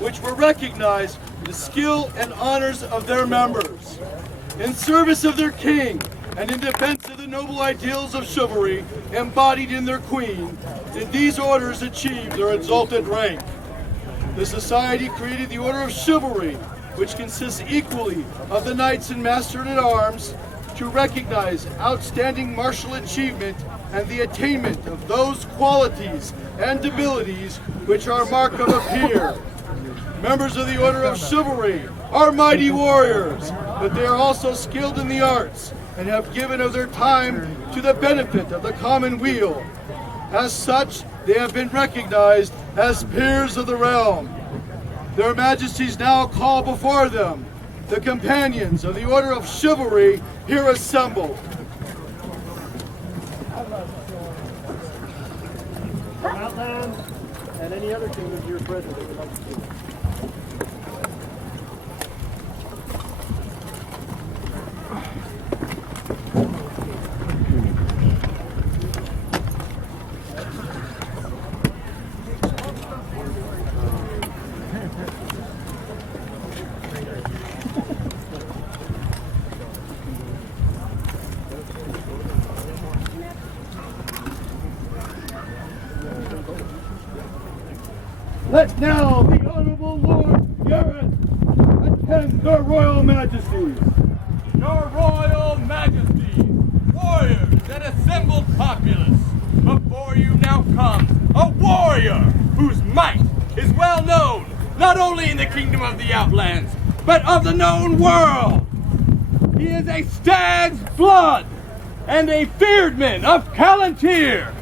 which were recognized for the skill and honors of their members. In service of their king and in defense of the noble ideals of chivalry embodied in their queen, did these orders achieve their exalted rank. The Society created the Order of Chivalry, which consists equally of the Knights and Master-at-Arms, to recognize outstanding martial achievement and the attainment of those qualities and abilities which are mark of a peer. Members of the Order of Chivalry are mighty warriors, but they are also skilled in the arts and have given of their time to the benefit of the common weal. As such, they have been recognized as peers of the realm. Their Majesties now call before them the companions of the Order of Chivalry here assembled. From Outland and any other kingdoms here present. Let now the Honorable Lord Gareth attend their Royal Majesties. Your Royal Majesty, warriors and assembled populace, before you now comes a warrior whose might is well known, not only in the kingdom of the Outlands, but of the known world. He is a stag's blood and a feared man of Callantyre.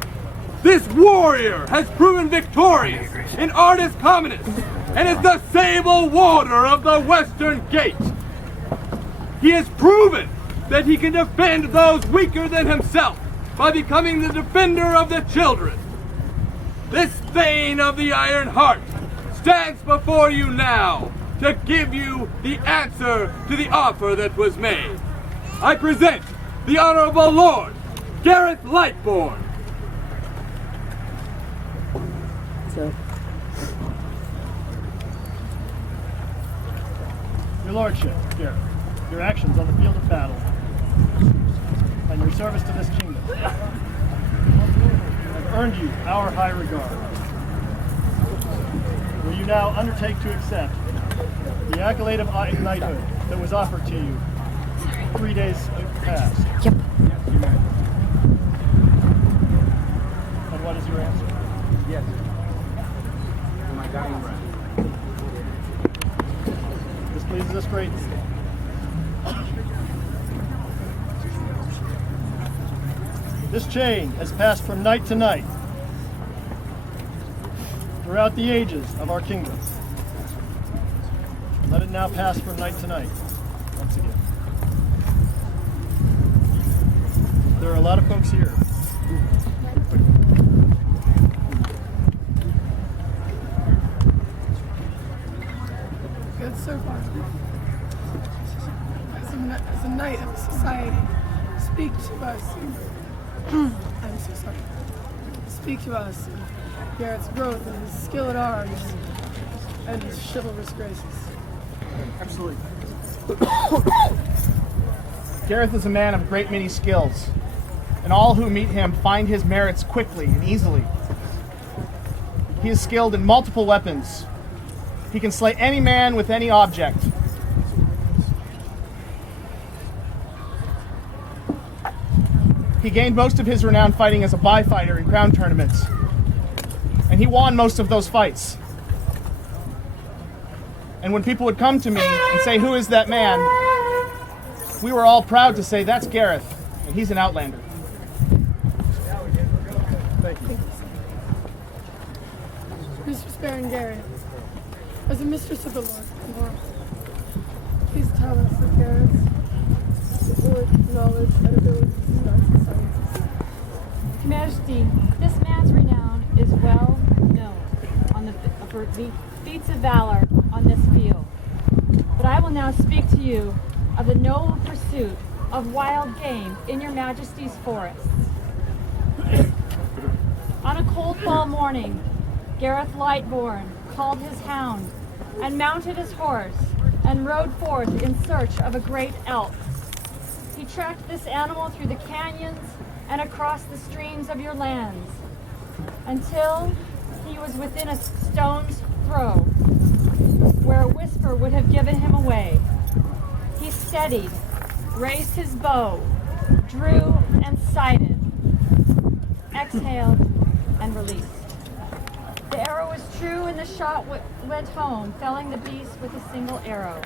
This warrior has proven victorious in Artis Commodus and is the sable warder of the Western Gate. He has proven that he can defend those weaker than himself by becoming the defender of the children. This Thane of the Iron Heart stands before you now to give you the answer to the offer that was made. I present the Honorable Lord Gareth Lightborn. Your Lordship, Gareth, your actions on the field of battle and your service to this kingdom have earned you our high regard. Will you now undertake to accept the accolade of knighthood that was offered to you 3 days past? Yep. And what is your answer? Yes. For my dying breath. This pleases us greatly. This chain has passed from night to night throughout the ages of our kingdom. Let it now pass from night to night once again. There are a lot of folks here. Good so far. As a knight of society, speak to us. I'm so sorry. Speak to us of Gareth's growth and his skill at arms and his chivalrous graces. Absolutely. Gareth is a man of a great many skills, and all who meet him find his merits quickly and easily. He is skilled in multiple weapons. He can slay any man with any object. He gained most of his renown fighting as a by-fighter in crown tournaments, and he won most of those fights. And when people would come to me and say, "Who is that man?" we were all proud to say, "That's Gareth, and he's an Outlander." Thank you. Mistress Baron Gareth, as a mistress of the Lord, please tell us of Gareth's knowledge and abilities in our society. Your Majesty, this man's renown is well known for the feats of valor on this field. But I will now speak to you of the noble pursuit of wild game in your Majesty's forests. On a cold fall morning, Gareth Lightborn called his hound and mounted his horse, and rode forth in search of a great elk. He tracked this animal through the canyons and across the streams of your lands, until he was within a stone's throw, where a whisper would have given him away. He steadied, raised his bow, drew and sighted, exhaled and released. The arrow was true, and the shot went home, felling the beast with a single arrow.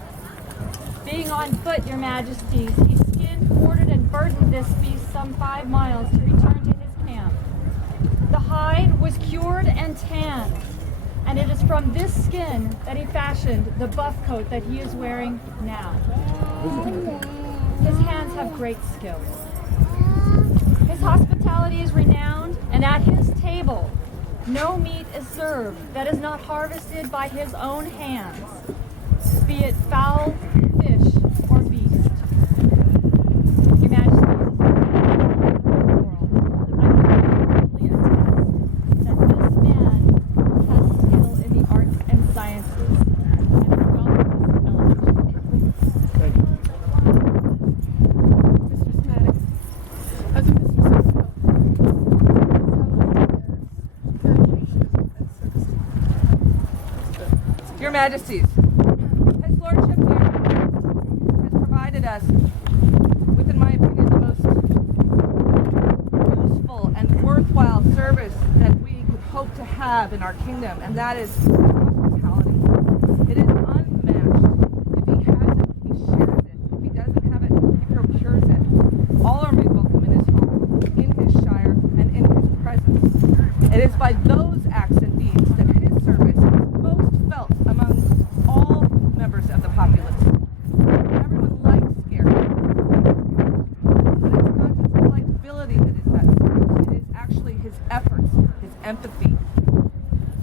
Being on foot, your majesties, he skinned, quartered, and burdened this beast some 5 miles to return to his camp. The hide was cured and tanned, and it is from this skin that he fashioned the buff coat that he is wearing now. His hands have great skill. His hospitality is renowned, and at his table no meat is served that is not harvested by his own hands, be it fowl, fish, or beast. Your Majesty, I can boldly attest that this man has skill in the arts and sciences, and is welcome to elevation. Thank you. Mr. Smaddox, as a Mr. Sexwell, Your Majesties, His Lordship here has provided us with, in my opinion, the most useful and worthwhile service that we could hope to have in our kingdom, and that is hospitality. It is unmatched. If he has it, he shares it. If he doesn't have it, he procures it. All are made welcome in his home, in his shire, and in his presence. It is by those acts and deeds that his service is most felt among all members of the populace. Everyone likes Gareth. But it's not just the likability that is that service. It is actually his efforts, his empathy,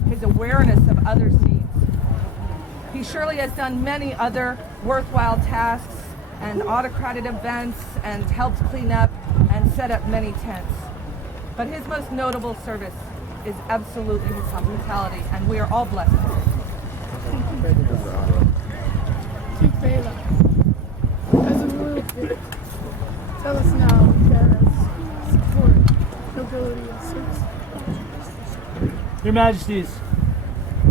his awareness of others' needs. He surely has done many other worthwhile tasks and autocrated events and helped clean up and set up many tents. But his most notable service is absolutely his hospitality, and we are all blessed. Chief Bela, as a royalty, tell us now Gareth's support, nobility, and service. Your Majesties,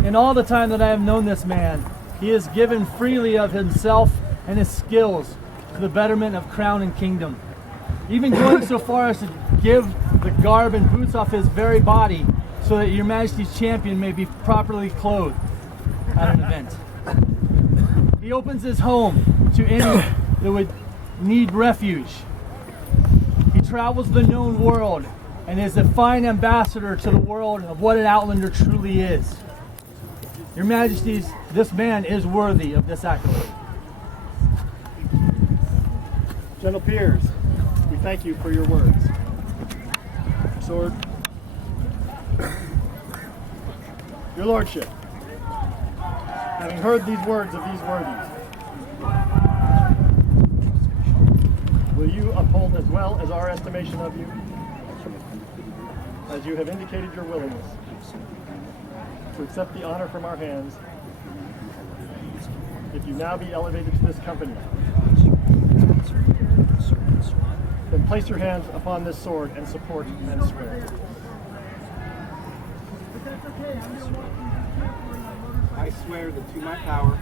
in all the time that I have known this man, he has given freely of himself and his skills to the betterment of crown and kingdom, even going so far as to give the garb and boots off his very body so that Your Majesty's champion may be properly clothed at an event. He opens his home to any that would need refuge. He travels the known world and is a fine ambassador to the world of what an outlander truly is. Your Majesties, this man is worthy of this accolade. Gentle peers, we thank you for your words. Sword. Your Lordship, having heard these words of these worthies, will you uphold as well as our estimation of you, as you have indicated your willingness to accept the honor from our hands, if you now be elevated to this company? Then place your hands upon this sword and support and swear. I swear that to my power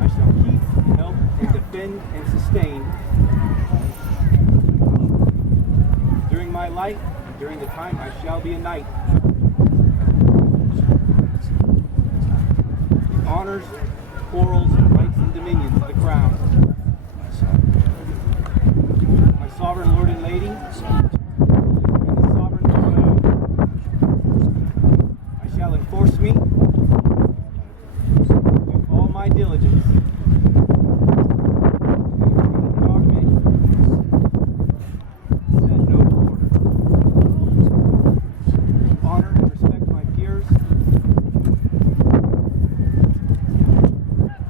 I shall keep, help, and defend and sustain during my life and during the time I shall be a knight. The honors, quarrels, rights, and dominions of the crown. My sovereign lord and lady, and the sovereign throne. I shall enforce me, do all my diligence, and augment said noble order. Honor and respect my peers,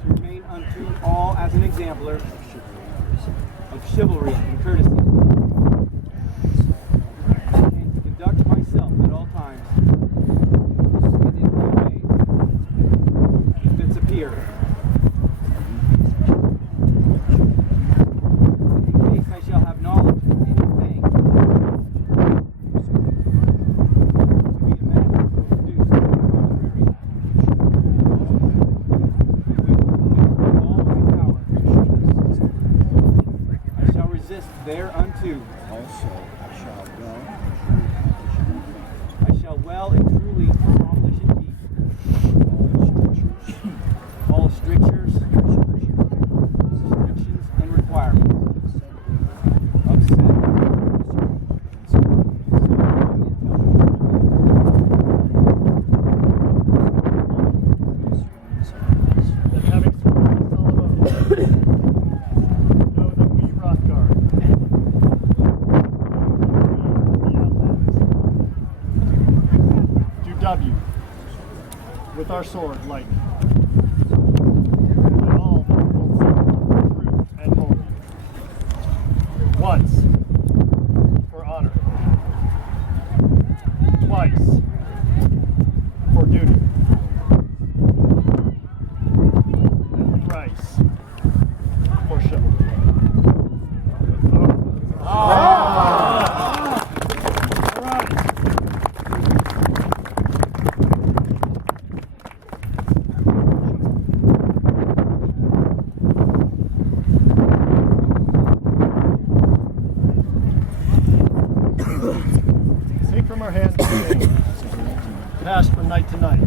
to remain unto all as an exemplar of chivalry and courtesy. stab you with our sword lightly. And all that will serve true and holy. Once for honor. Twice for duty. And thrice for chivalry. All right. Take from our hands the chain, passed from night to night.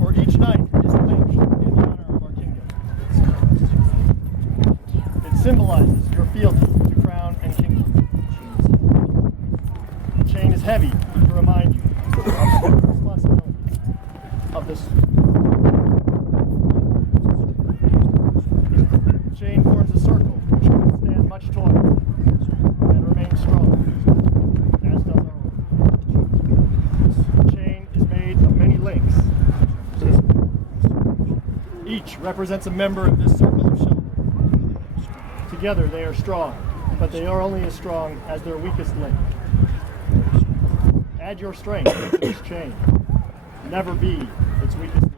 For each night is linked in the honor of our kingdom. It symbolizes your fealty to crown and kingdom. The chain is heavy to remind you of the responsibility of this. The chain forms a circle which can withstand much toil and remain strong, as does our own. The chain is made of many links. Each represents a member of this circle of chivalry. Together they are strong, but they are only as strong as their weakest link. Add your strength to this chain. Never be its weakest link.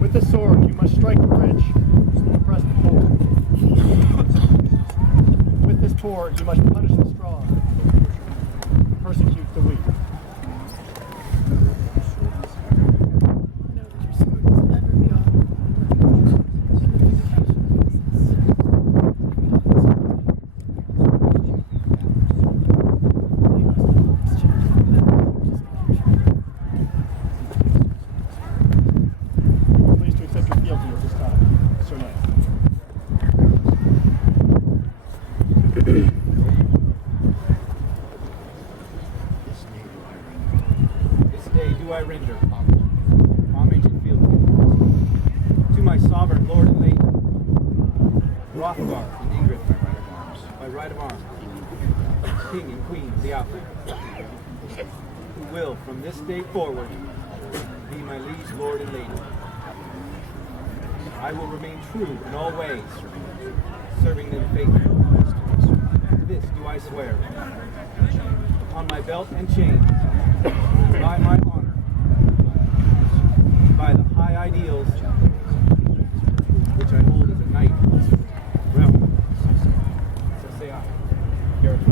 With the sword, you must strike the rich and oppress the poor. With this poor, you must punish the strong and persecute the weak. Please to accept your fealty at this time, Sir Knight. This day do I render homage and fealty to my sovereign lord and lady, Hrothgar and Ingrid, by right of arms, king and queen of the Outland, who will from this day forward be my liege lord and lady. I will remain true in all ways, serving them faithfully. This do I swear, on my belt and chain, by my honor, by the high ideals which I hold as a knight of this realm. So say I, Gareth.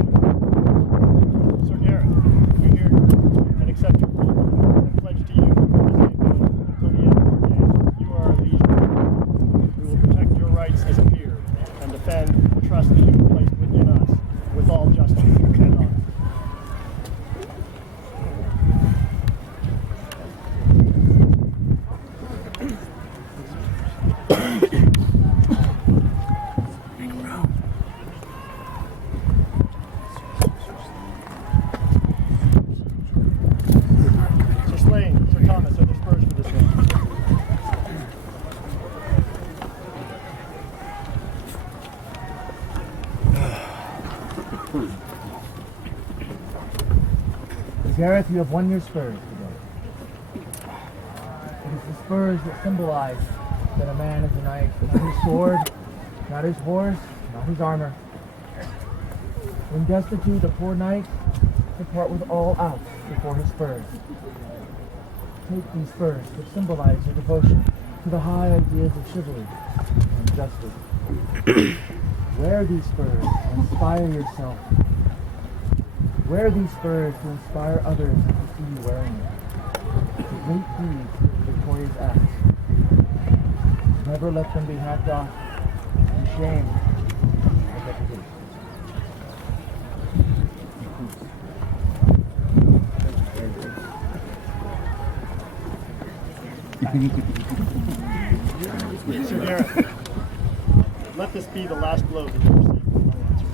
Sir Gareth, we hear your Gareth, you have won your spurs today. It is the spurs that symbolize that a man is a knight. Not his sword, not his horse, not his armor. When destitute, a poor knight should part with all out before his spurs. Take these spurs that symbolize your devotion to the high ideas of chivalry and justice. Wear these spurs to inspire yourself. Wear these spurs to inspire others to see you wearing them. To great deeds and victorious acts. Never let them be hacked off in shame or reputation. Sir Gareth, let this be the last blow that you receive from my answer.